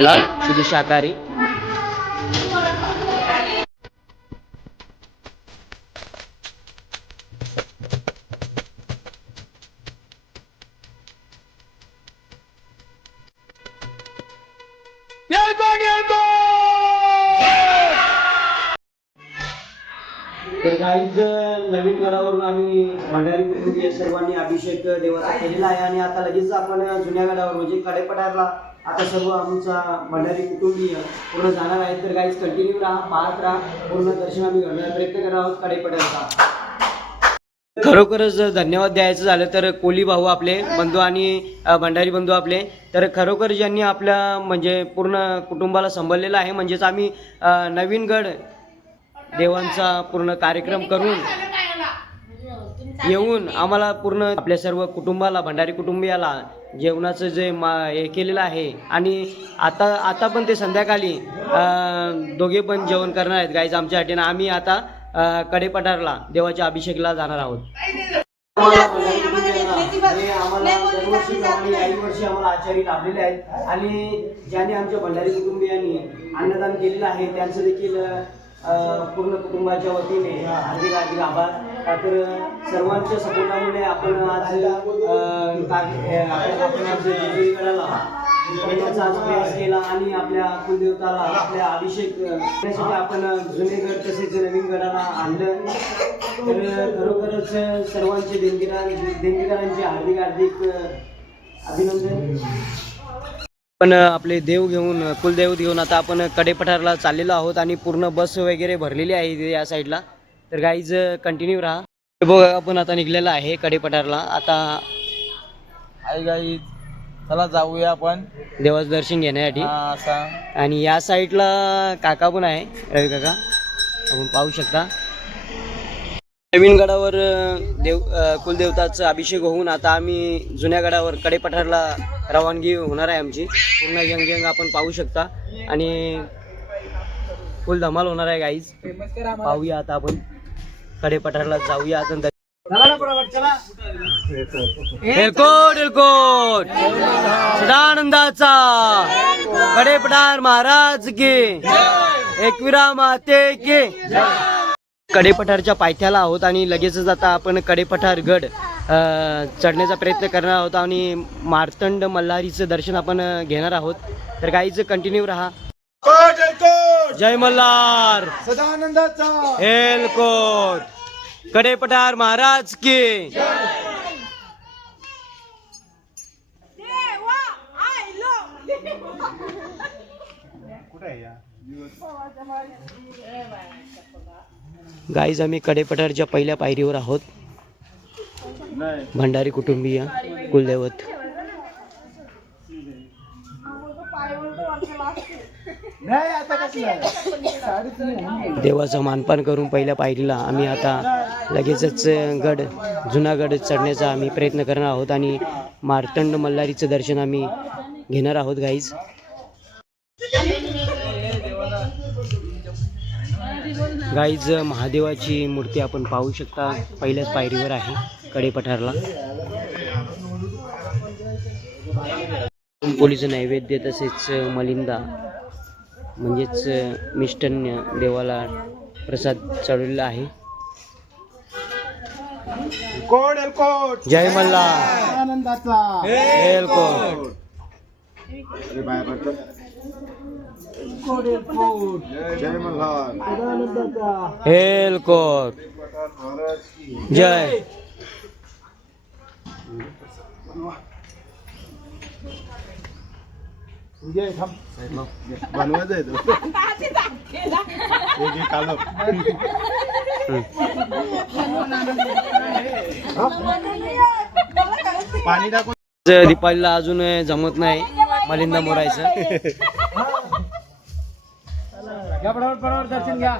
शुद्ध शाकाहारी. तर काहीच नवीन गडावरून आम्ही भंडारी कुटुंबीय सर्वांनी अभिषेक देवाचा केलेला आहे आणि आता लगेच आपण जुन्या गडावर म्हणजे कडेपठारला आता सर्व आमचा भंडारी कुटुंबीय पूर्ण जाणार आहेत. तर काहीच कंटिन्यू राहा, पाहत राहा, पूर्ण दर्शन आम्ही घडण्याचा प्रयत्न करणार आहोत कडेपठारचा. खरोखरच धन्यवाद द्यायचं झालं तर कोली भाऊ आपले बंधू आणि भंडारी बंधू आपले, तर खरोखर ज्यांनी आपल्या म्हणजे पूर्ण कुटुंबाला सांभाळलेलं आहे. म्हणजेच आम्ही नवीन गड देवांचा पूर्ण कार्यक्रम करून येऊन आम्हाला पूर्ण आपल्या सर्व कुटुंबाला भंडारी कुटुंबियाला जेवणाचं जे हे केलेलं आहे आणि आता पण ते संध्याकाळी दोघे पण जेवण करणार आहेत गाईज आमच्यासाठी. आणि आम्ही आता कडेपठारला देवाच्या अभिषेकला जाणार आहोत. आम्हाला दरवर्षी याही वर्षी आम्हाला आचार्य लाभलेले आहेत आणि ज्यांनी आमच्या भंडारी कुटुंबियांनी अन्नदान केलेलं आहे त्यांचं देखील पूर्ण कुटुंबाच्या वतीने हार्दिक हार्दिक आभार. तर सर्वांच्या सपोर्टामुळे आपण आज येण्याचा आज प्रयास केला आणि आपल्या कुलदेवताला आपल्या अभिषेक करण्यासाठी आपण जुने गड तसेच नवीन गडाला आणलं. तर खरोखरच सर्वांचे देणगीदारांचे हार्दिक हार्दिक अभिनंदन. पण आपले देव घेऊन कुलदेव घेऊन आता आपण कडेपठारला चाललेलो आहोत आणि पूर्ण बस वगैरे भरलेली आहे या साईडला. तर गाईज कंटिन्यू राहा. बघ आपण आता निघलेला आहे कडेपठारला. आता आहे गाईज, चला जाऊया आपण देवाचं दर्शन घेण्यासाठी. आणि या साईडला काका पण आहे, रवी काका, आपण पाहू शकता. नवीन गडावर कुलदेवताचा अभिषेक होऊन आता आम्ही जुन्या गडावर कडेपठारला रवानगी होणार आहे आमची. पूर्ण यंग आपण पाहू शकता आणि फुल धमाल होणार आहे गाईज. पाहूया आता आपण कडेपठारला जाऊया. आता एलकोट एलकोट सदानंदाचा कडेपठार महाराज के एकविरा माते के. कडेपठारच्या पायथ्याला आहोत आणि लगेचच आता आपण कडेपठार गड चढण्याचा प्रयत्न करणार आहोत आणि मार्तंड मल्हारीचं दर्शन आपण घेणार आहोत. तर काहीच कंटिन्यू राहा. जय मल्हार सदानंदाचा एलकोट कडेपठार महाराज की. गाईज आम्ही कडेपठारच्या पहिल्या पायरीवर आहोत. भंडारी कुटुंबीय कुलदैवत देवाचं मानपान करून पहिल्या पायरीला आम्ही आता लगेचच जुना गड चढण्याचा आम्ही प्रयत्न करणार आहोत आणि मार्तंड मल्हारीचं दर्शन आम्ही घेणार आहोत गाईज. गाईज महादेवाची मूर्ती आपण पाहू शकता पहिल्याच पायरीवर आहे कडेपठारला. पोलीचं नैवेद्य तसेच मलिंदा म्हणजेच मिष्टान्न देवाला प्रसाद चढवलेला आहे. जय मल्हार आनंदाचा एलकोट जय मल्हार एलकोट जय. बनवायचं आहे पाणी टाकून. दीपावलीला अजून जमत नाही मलिंदा मोरायचं. दर्शन घ्या.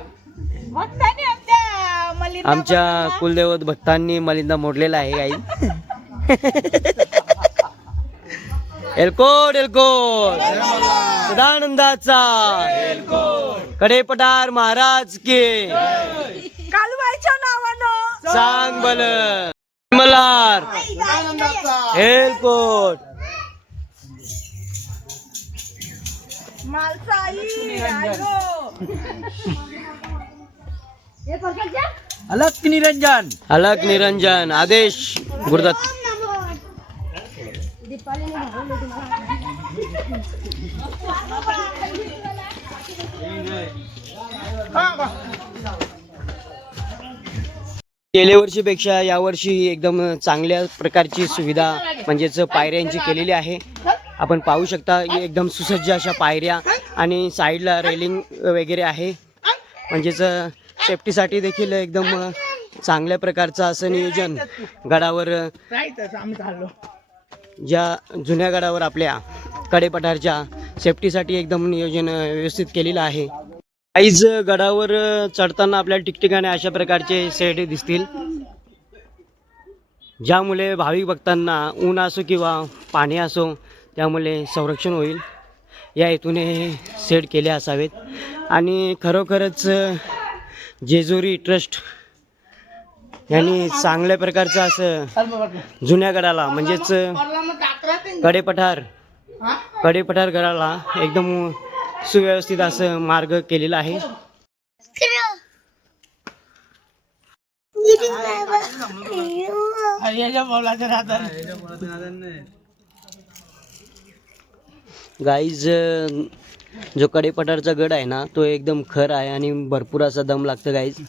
आमच्या कुलदैवत भक्तांनी मलिंदा मोडलेला आहे गाई. एलकोट एलकोट सदानंदाचा कडेपठार महाराज के. कालबाईच्या नावानं सांग बल मल्हार एलकोट मालसाई आयो. अलग निरंजन. अलक निरंजन आदेश गुरुदत्त. गेल्या वर्षीपेक्षा यावर्षी एकदम चांगल्या प्रकारची सुविधा म्हणजेच पायऱ्यांची केलेली आहे. आपण पाहू शकता एकदम सुसज्ज अशा पायऱ्या आणि साईडला रेलिंग वगैरे आहे. म्हणजेच सेफ्टीसाठी देखील एकदम चांगल्या प्रकारचं असं नियोजन गडावर, ज्या जुन्या गडावर आपल्या कडेपठारच्या सेफ्टीसाठी एकदम नियोजन व्यवस्थित केलेलं आहे. काहीच गडावर चढताना आपल्याला ठिकठिकाणी अशा प्रकारचे शेड दिसतील, ज्यामुळे भाविक भक्तांना ऊन असो किंवा पाणी असो त्यामुळे संरक्षण होईल या हेतूने हे शेड केले असावेत. आणि खरोखरच जेजुरी ट्रस्ट यांनी चांगल्या प्रकारचं असं जुन्या गडाला म्हणजेच कडेपठार गडाला एकदम सुव्यवस्थित असं मार्ग केलेला आहे. गाईज जो कडेपठारचा गड आहे ना तो एकदम खर आहे आणि भरपूर असा दम लागतं गाईज.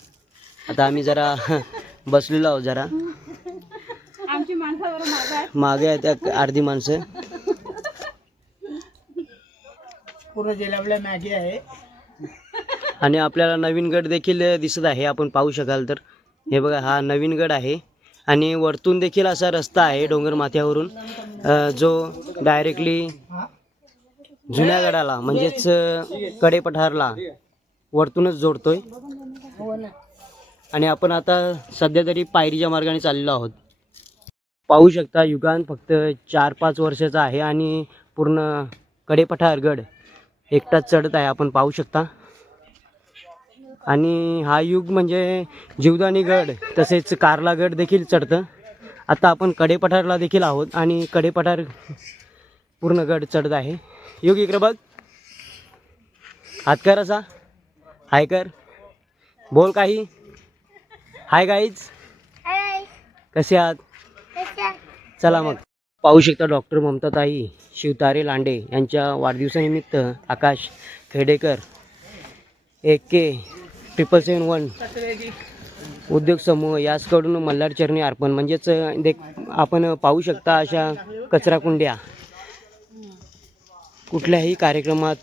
आता आम्ही जरा बसलेलो आहोत, जरा आमची माणसं मागे आहे त्या अर्धी माणसं. पूर्ण जेलावल्या मॅगी आहे. आणि आपल्याला नवीन गड देखील दिसत आहे. आपण पाहू शकाल तर हे बघा, हा नवीन गड आहे आणि वरतून देखील असा रस्ता आहे डोंगर माथ्यावरून जो डायरेक्टली जुन्या गडाला म्हणजेच कडेपठारला वरतूनच जोडतोय. आणि आपण आता सध्या तरी पायरीच्या मार्गाने चाललेलो आहोत. पाहू शकता युगान फक्त 4-5 वर्षाचा आहे आणि पूर्ण कडेपठार गड एकटाच चढत आहे, आपण पाहू शकता. आणि हा युग म्हणजे जीवदानी गड तसेच कारला गड देखील चढतं. आता आपण कडेपठारला देखील आहोत आणि कडेपठार पूर्ण गड चढत आहे. युग इकडे बघ, हात कर असा, हाय कर, बोल काही. हाय गाईज, कसे आहात? चला मग. पाहू शकता डॉक्टर ममताताई शिवतारे लांडे यांच्या वाढदिवसानिमित्त आकाश खेडेकर AK 771 उद्योग समूह याचकडून मल्हार चरणी अर्पण म्हणजेच आपण पाहू शकता अशा कचरा कुंड्या कुठल्याही कार्यक्रमात,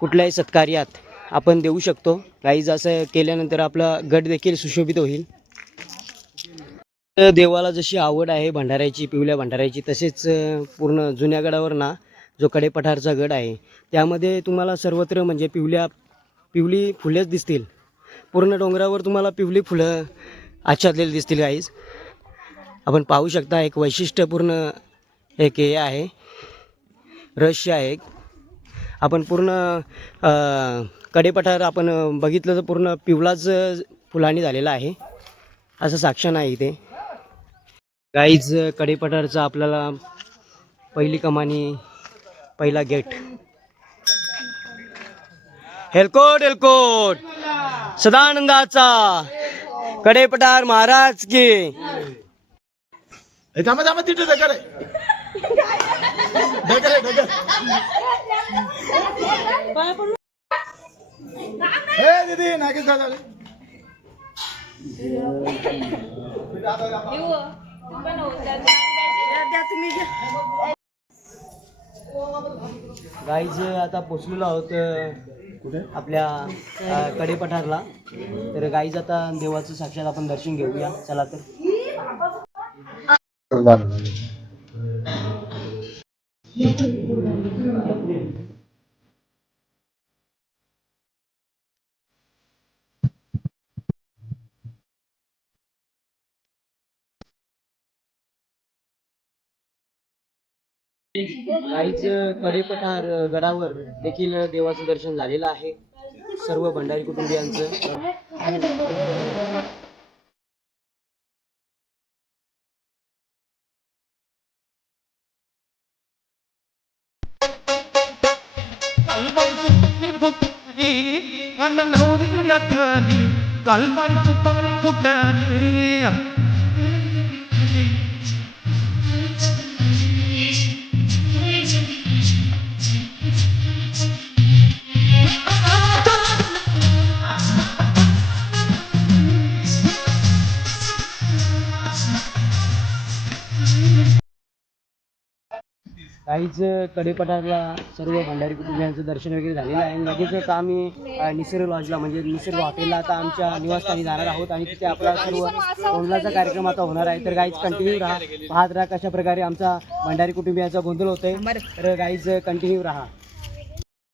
कुठल्याही सत्कार्यात आपण देऊ शकतो. काहीच असं केल्यानंतर आपला गड देखील सुशोभित होईल. देवाला जशी आवड आहे भंडाऱ्याची, पिवळ्या भंडाऱ्याची, तसेच पूर्ण जुन्या गडावर ना जो कडेपठारचा गड आहे त्यामध्ये तुम्हाला सर्वत्र म्हणजे पिवळी फुलेच दिसतील. पूर्ण डोंगरावर तुम्हाला पिवळी फुलं आच्छादलेली दिसतील गाईज. आपण पाहू शकता एक वैशिष्ट्यपूर्ण एक हे आहे, रहस्य आहे. आपण पूर्ण कडेपठार आपण बघितलं तर पूर्ण पिवळाच फुलांनी झालेला आहे असं साक्षण आहे इथे. गाईज कडेपठारचा आपल्याला पहिली कमानी, पहिला गेट. हेलकोट हेलकोट सदानंदाचा कडेपठार महाराज की. थांबा थांबा, तिथे ढकल आहे. ढकल आहे, ढकल. हे दीदी नाकीच झालं. गाईज आता पोचलेलो आहोत कुठे आपल्या कडेपठारला. तर गाईज आता देवाचं साक्षात आपण दर्शन घेऊया. चला तर. काहीच कडेपठार गडावर देखील देवाचं दर्शन झालेलं आहे सर्व भंडारी कुटुंबियांचं. काहीच कडेपठारला सर्व भंडारी कुटुंबियांचं दर्शन वगैरे झालेलं आहे. लगेचच आता आम्ही निसर्ग लॉजला म्हणजे निसर्ग हॉटेलला आता आमच्या निवासस्थानी जाणार आहोत आणि तिथे आपला सर्व गोंधळाचा कार्यक्रम आता होणार आहे. तर गाईज कंटिन्यू राहा, पाहत राहा कशा प्रकारे आमचा भंडारी कुटुंबियांचा गोंधळ होतोय. तर गाईज कंटिन्यू राहा.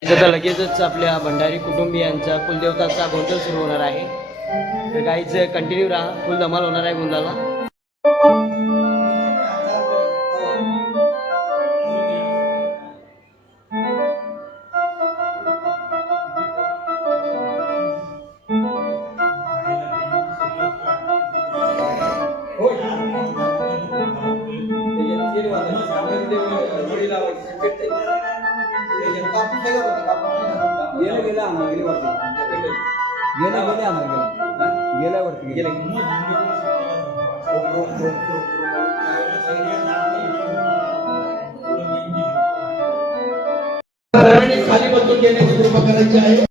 आता लगेचच आपल्या भंडारी कुटुंबियांचा कुलदेवताचा गोंधळ सुरू होणार आहे. तर गाईज कंटिन्यू राहा, फुल धमाल होणार आहे गोंधळाला. खाली बसून घेण्याची कृपा करायची आहे.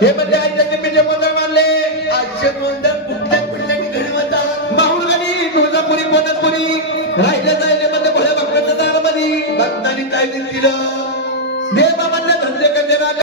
हे म्हणजे आजच्या पिंडे गोंधळ मारले. आजचे गोंधळ कुठल्या कुठल्या ठिकाणी होता. माहुरगणी, तुळजापुरी, कोणतपुरी राहिल्या जायले मध्ये भोळ्या भक्तांच्या दारामध्ये भक्तांनी काय दिलं देवाबांना धंदे करणे राजा.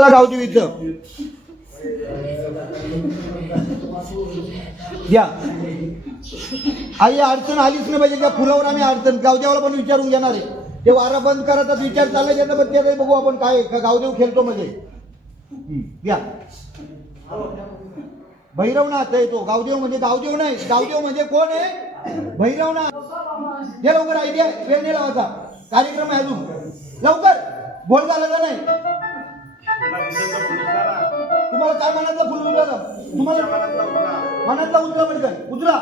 मला गावदेवीचं या आई अडचण आलीच नाही पाहिजे. त्या फुलावर आम्ही अडचण गावदेवाला पण विचारून घेणार आहे. ते वारा बंद करायचा विचार चालला ज्यांना पण ते बघू आपण काय गावदेव खेळतो म्हणजे या भैरवनाथ आहे तो. गावदेव म्हणजे गावदेव नाही, गावदेव म्हणजे कोण आहे? भैरवनाथ. हे लवकर आयडिया वेळ नाही लावायचा, कार्यक्रम आहे अजून. लवकर बोल झाला नाही. तुम्हाला काय मनातलं फुल उचला, तुम्हाला मनातला उचला पडकन उचला.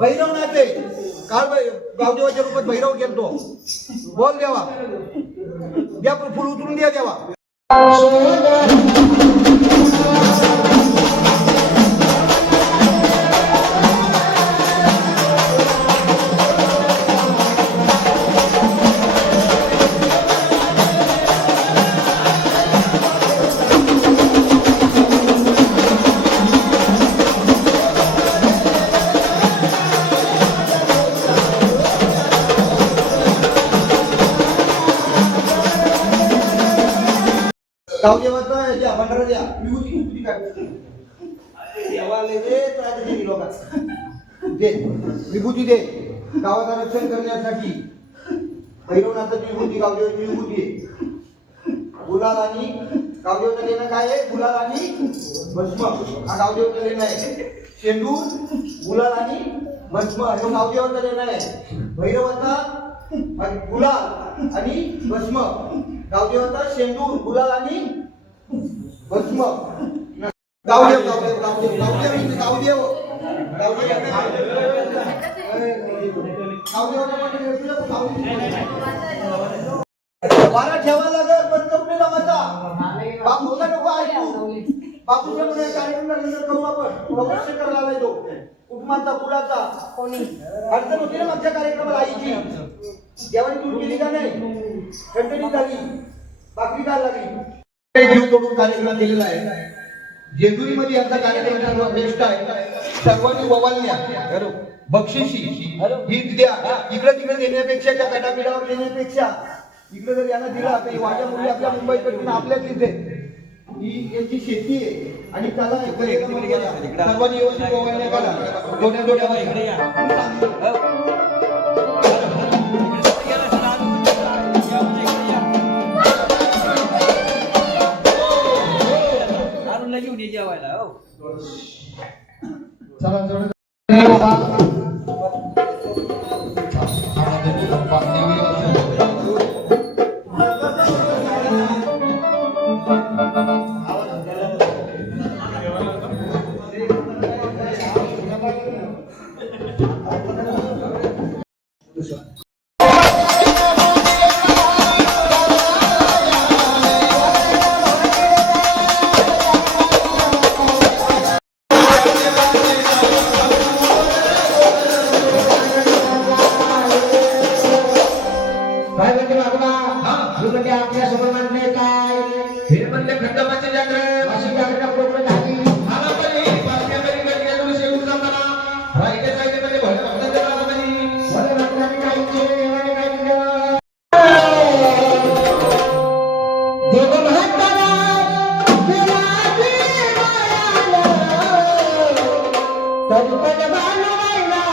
भैरवनाथ आहे काल गावदेवाच्या रूपात भैरव गेलतो. बोल देवा द्या फुल उचलून द्या देवा. गावदेवाचा द्या भंडारा द्या. विभूती काय देवाले दे तर लोकांना दे विभूती दे. गावाचं रक्षण करण्यासाठी भैरवनाथाची विभूती गावदेवाची विभूती आहे. गुलाल आणि गावदेवाचं लेणं काय आहे? गुलाल आणि भस्म हा गावदेवाचं लेणं आहे. शेंदूर गुलाल आणि भस्म हे गावदेवाचं लेणं आहे. भैरवाचा गुलाल आणि भस्म, गावदेवाचा शेंदूर गुलाल आणि भस्म. गावदेव गावदेव गावदेव गावदेव गावदेव वारा ठेवा लागेल पण कपडे लावायचा. बापूचा नको ऐकू. बापूच्या मध्ये कार्यक्रम नंतर करू आपण. प्रवेश करायला लावायचो कुटुंबाचा पुराचा कोणी अडचण होती ना मागच्या कार्यक्रमाला आईची. देवानी दूर केली का नाही? कंटिन्यू झाली, बाकरी काय लागली. जीव तोडून कार्यक्रम केलेला आहे. जेजुरीमध्ये यांचा कार्यक्रम सर्वात बेस्ट आहे. सर्वांनी ववालण्या बक्षिशी ही द्या. इकडे तिकडे देण्यापेक्षा त्या कटापिठावर देण्यापेक्षा इकडे जर यांना दिला तर वाट्या मुली आपल्या मुंबईकडून आपल्याच इथे ही यांची शेती आहे आणि त्याला सर्वांनी व्यवस्थित ववालण्या करा. जोड्या घेऊन ये जेवायला. आपल्या समोर मांडले काय हे म्हणले खंडोबाची जत्रा अशी जत्रा पूर्ण झाली. मला पण ही पालख्यामध्ये गडगडून शेवून जाताना रायके साहित्यामध्ये भोळे भक्तांच्या नावामध्ये भोळे भक्तांनी काहीचे देव महात्माला विराजी मायाला तरुपद बालवायला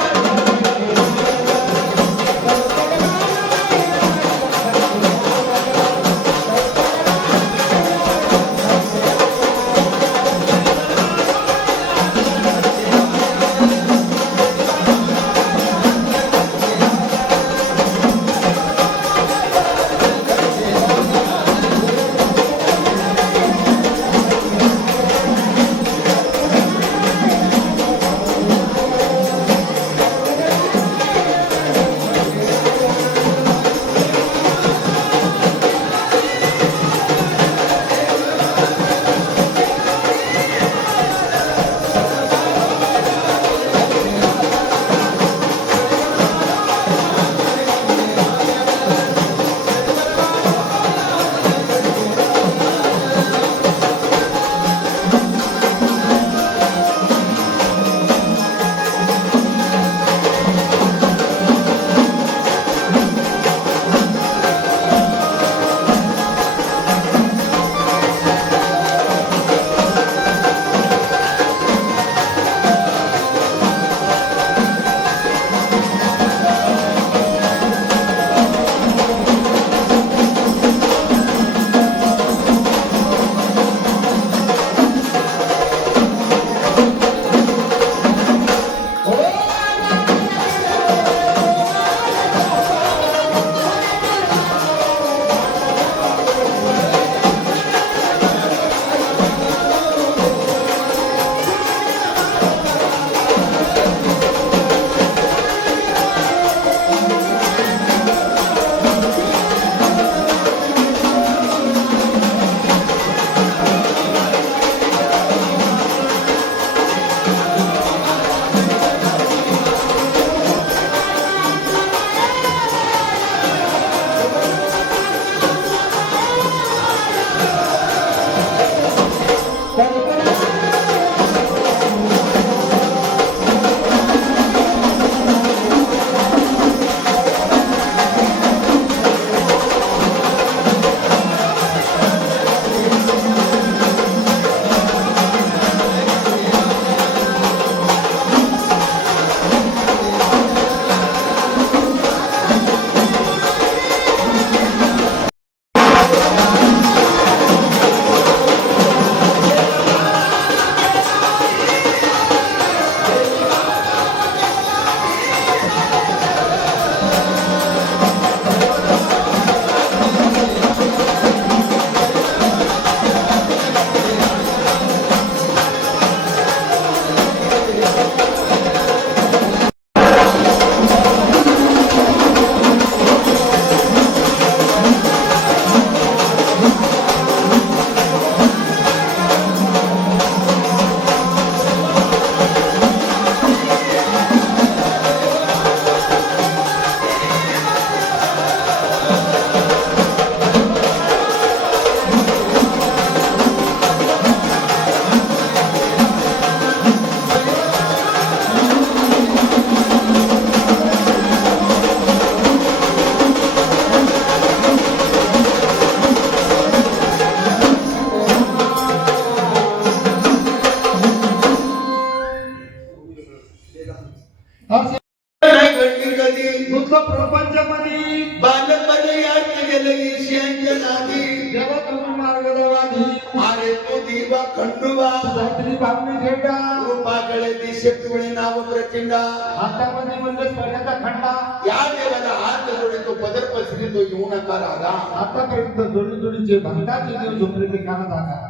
नाही घडली कधी दुःख प्रपंचामध्ये बालपणे याड गेलं ईर्ष्यांच्या नादी जेव्हा तुम्ही मार्ग देवानी अरे तो दिवा खंडोबा रात्री भावनी झेंडा रूपाकडे दिशे पिवळे नाव प्रचंडा हातामध्ये म्हणजे सोन्याचा खंडा या देवाला हात जोडे तो पदर पसरी तो येऊ नका राधा आतापर्यंत जोडी जोडीचे भक्ताचे देव झोपले ते कानात आला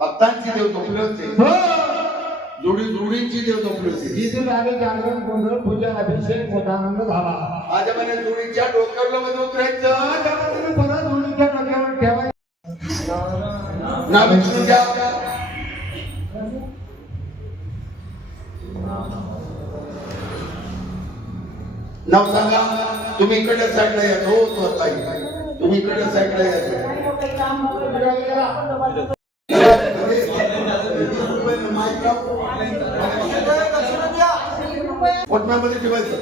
भक्तांची देव झोपले होते हो जोडी जोडींची देव झोपले होते इथे आले जागरण गोंधळ पूजा अभिषेक मोठा आनंद झाला माझ्या मने जोडीच्या डोक्यावर मध्ये उतरायचं तेव्हा तुम्ही परत जोडीच्या डोक्यावर ठेवायचं नाव विष्णूच्या नाव सांगा तुम्ही इकडल्या साईडला या हो तो ताई तुम्ही इकडल्या साईडला या पोटण्यामध्ये ठेवायचं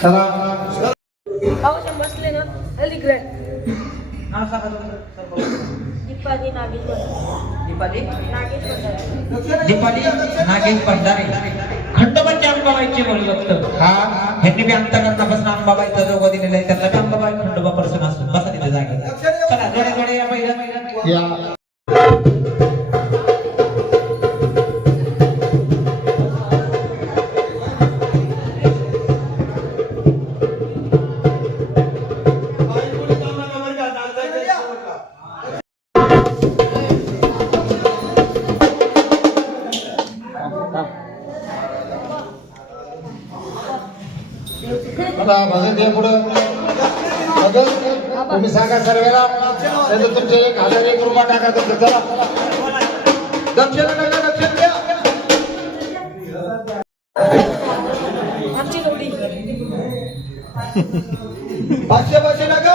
चला बसले ना दीपाली नागेश भंडारे खंडोबाची अंबाबाईची बोलत हा ह्यांनी बी अंतकरणापासून अंबाबाईचा जोग दिलेला आहे त्यातला बी अंबाबाई खंडोबा पर्सन असतो बसा तिथे जागे चला जोडे जोडे या पहिल्या या भजन दे पुढं भजन तुम्ही सांगा सर्वेला नाही तर तुमचे 1001 रुपया टाका तर चला दक्षिणा नका दक्षिण द्या आमची जोडी 500 नका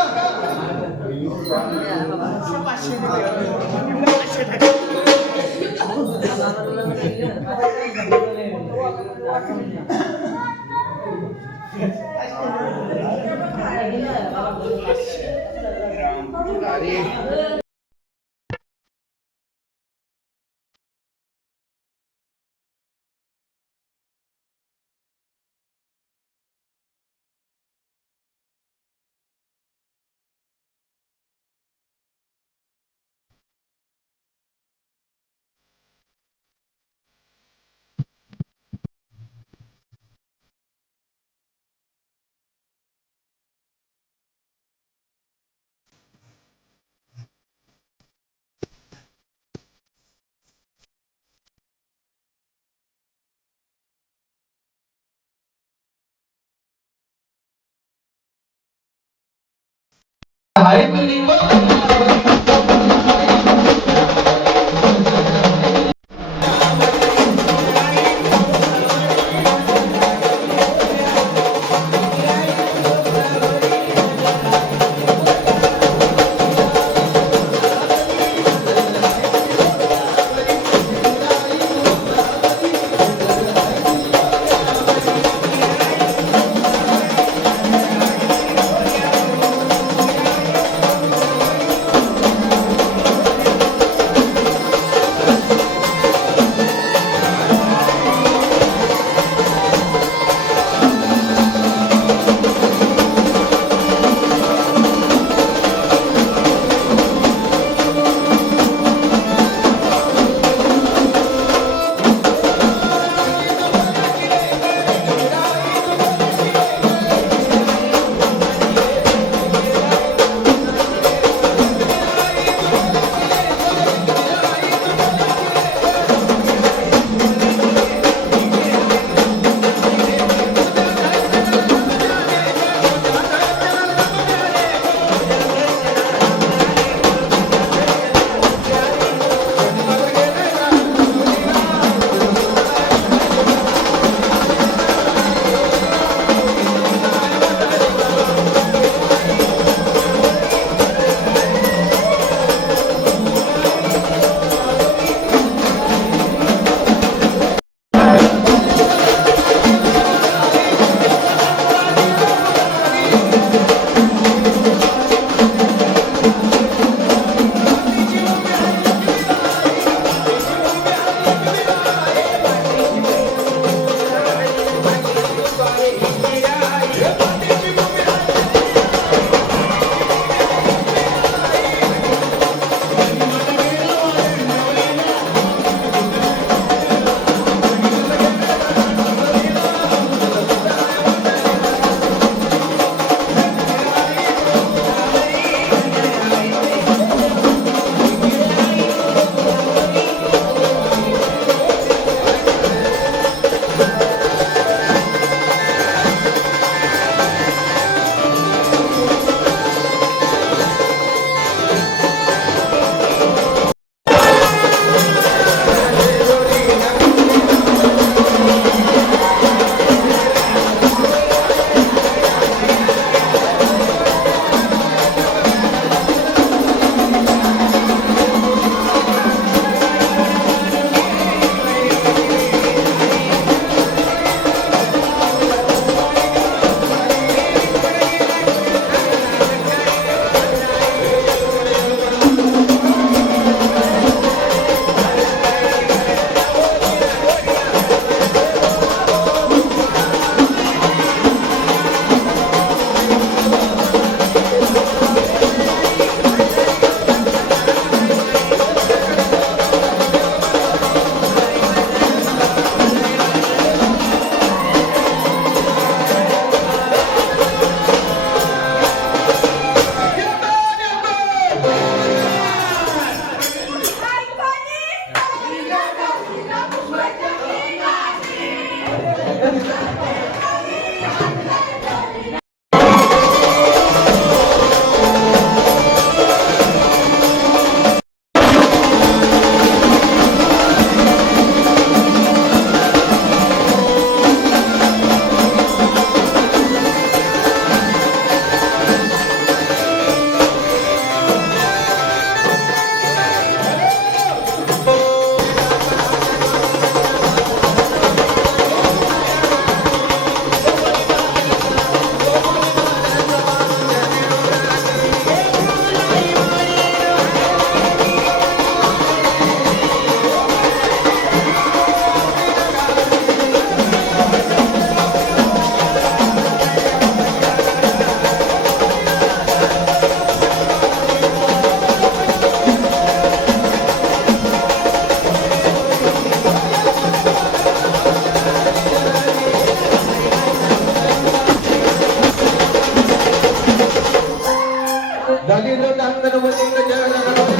गोविंद जय जगन्नाथ.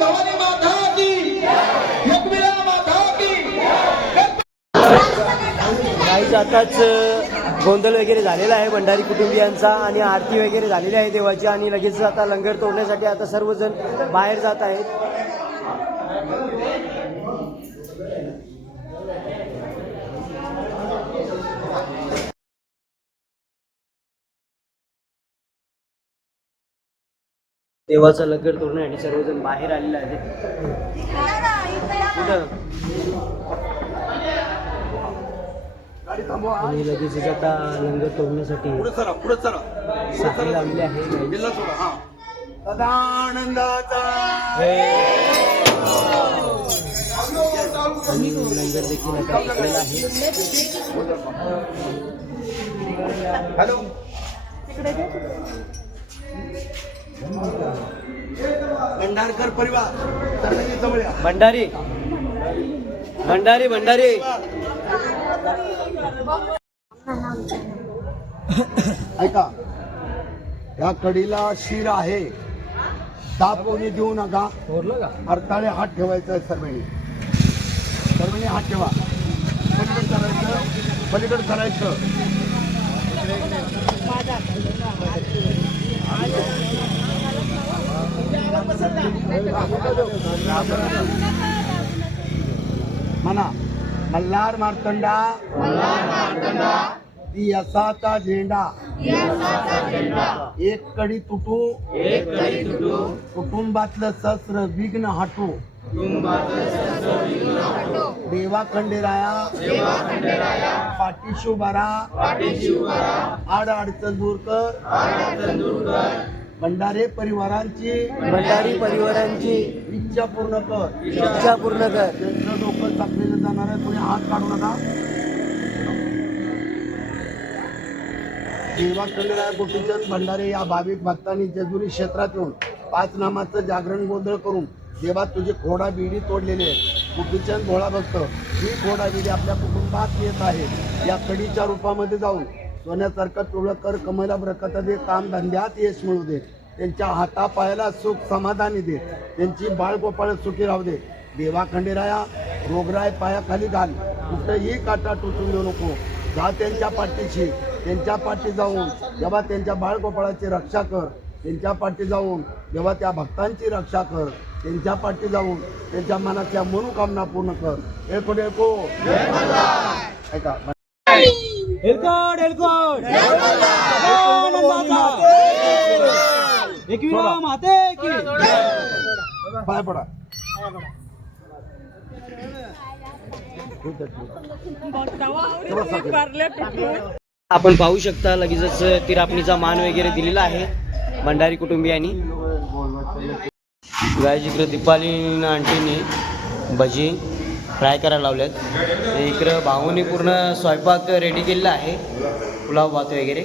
भवानी माता की, एकविरा माता की. गाईचं आताच गोंधळ वगैरे झालेला आहे भंडारी कुटुंबियांचा आणि आरती वगैरे झालेली आहे देवाची आणि लगेच आता लंगर तोडण्यासाठी आता सर्वजण बाहेर जात आहेत. देवाचा लंगर तोडण्यासाठी सर्वजण बाहेर आलेले आहेत. कुठं आणि लगेच आता लंगर तोडण्यासाठी पुढे चला साखळी लावलेली आहे. जिल्हा सोडा. हा सदानंदाचा आणि लंगर देखील आता उठलेला आहे. हॅलो भंडारकर परिवार तरणी जवळ या. भंडारी भंडारी भंडारी ऐका या कडीला शिर आहे, दाब कोणी देऊ नका. अडताळे हात ठेवायचा सर्वांनी हात ठेवा. पलीकडे करायचं म्हणा मल्हार मार्तंडा ती यसाचा झेंडा एक कडी तुटू कुटुंबातलं शस्त्र विघ्न हटू. देवा खंडेराया पाठीशी उभारा आड अडचण दूर कर. भंडारी परिवारांची इच्छा पूर्ण कर. त्यांचं डोकं चापलेलं जाणार आहे. कोणी हात काढू नका. देवा खंडेराया गोपीचंद भंडारे या भाविक भक्तांनी जेजुरी क्षेत्रात येऊन 5 नामाचं जागरण गोंधळ करून देवा तुझी खोडा बिडी तोडलेली आहे. गोपीचंद भोळा भक्त ही खोडा बिडी आपल्या कुटुंबात येत आहे. या कडीच्या रूपामध्ये जाऊन सोन्यासारखं पिवळं कर, कमला बरकत दे, काम धंद्यात यश मिळू दे. त्यांच्या हातापायाला सुख समाधानी दे. त्यांची बाळगोपाळ सुखी राहू दे. देवा खंडेराया रोगराय पायाखाली घाल. कुठंही काटा टोचून देऊ नको. जा त्यांच्या पाठीशी. त्यांच्या पाठी जाऊन जेव्हा त्यांच्या बाळगोपाळाची रक्षा कर. त्यांच्या पाठी जाऊन जेव्हा त्या भक्तांची रक्षा कर. त्यांच्या पाठी जाऊन त्यांच्या मनातल्या मनोकामना पूर्ण कर. एलको एलको ऐका हेलकोट हेलकोट एकविरा माते की पाय पडा. आपण पाहू शकता लगेचच तिरापणीचा मान वगैरे दिलेला आहे भंडारी कुटुंबियांनी. गायची इकडं दीपाली आंटीने भजी फ्राय करायला लावल्यात. इकडं भाऊनी पूर्ण स्वयंपाक रेडी केलेला आहे. पुलाव भात वगैरे